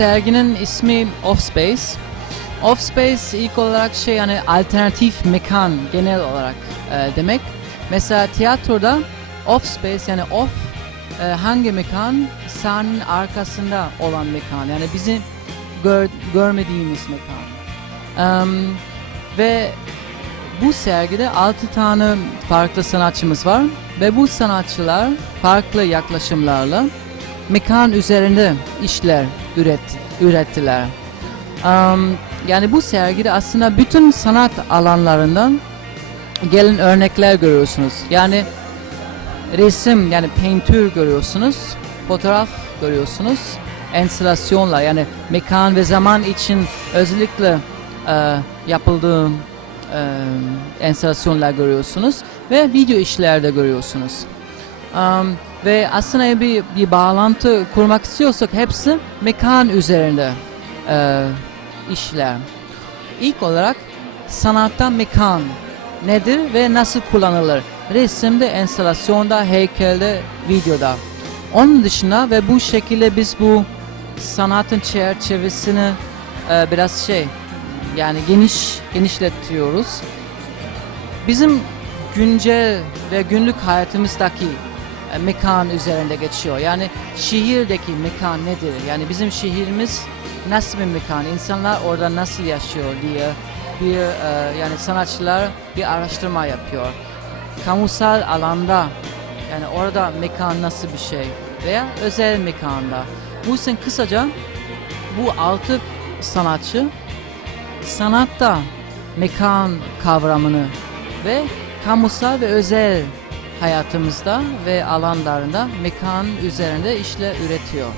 serginin ismi Offspace. Offspace ilk olarak şey yani alternatif mekan genel olarak e, demek. Mesela tiyatroda offspace yani off e, hangi mekan sahnenin arkasında olan mekan yani bizim gör, görmediğimiz mekan. Em, ve bu sergide 6 tane farklı sanatçımız var ve bu sanatçılar farklı yaklaşımlarla mekan üzerinde işler üret, ürettiler. Em, yani bu sergide aslında bütün sanat alanlarından gelen örnekler görüyorsunuz. Yani resim yani peintür görüyorsunuz, fotoğraf görüyorsunuz, enstalasyonlar yani mekan ve zaman için özellikle e, yapıldığı e, enstalasyonlar görüyorsunuz ve video işler de görüyorsunuz. Um, ve aslında bir, bir bağlantı kurmak istiyorsak hepsi mekan üzerinde e, işler. İlk olarak sanatta mekan nedir ve nasıl kullanılır? Resimde, enstalasyonda, heykelde, videoda. Onun dışında ve bu şekilde biz bu sanatın çerçevesini e, biraz şey yani geniş genişletiyoruz. Bizim güncel ve günlük hayatımızdaki mekan üzerinde geçiyor. Yani şehirdeki mekan nedir? Yani bizim şehrimiz nasıl bir mekan? İnsanlar orada nasıl yaşıyor diye bir e, yani sanatçılar bir araştırma yapıyor. Kamusal alanda yani orada mekan nasıl bir şey veya özel mekanda. Bu yüzden kısaca bu altı sanatçı sanatta mekan kavramını ve kamusal ve özel hayatımızda ve alanlarında mekan üzerinde işler üretiyor.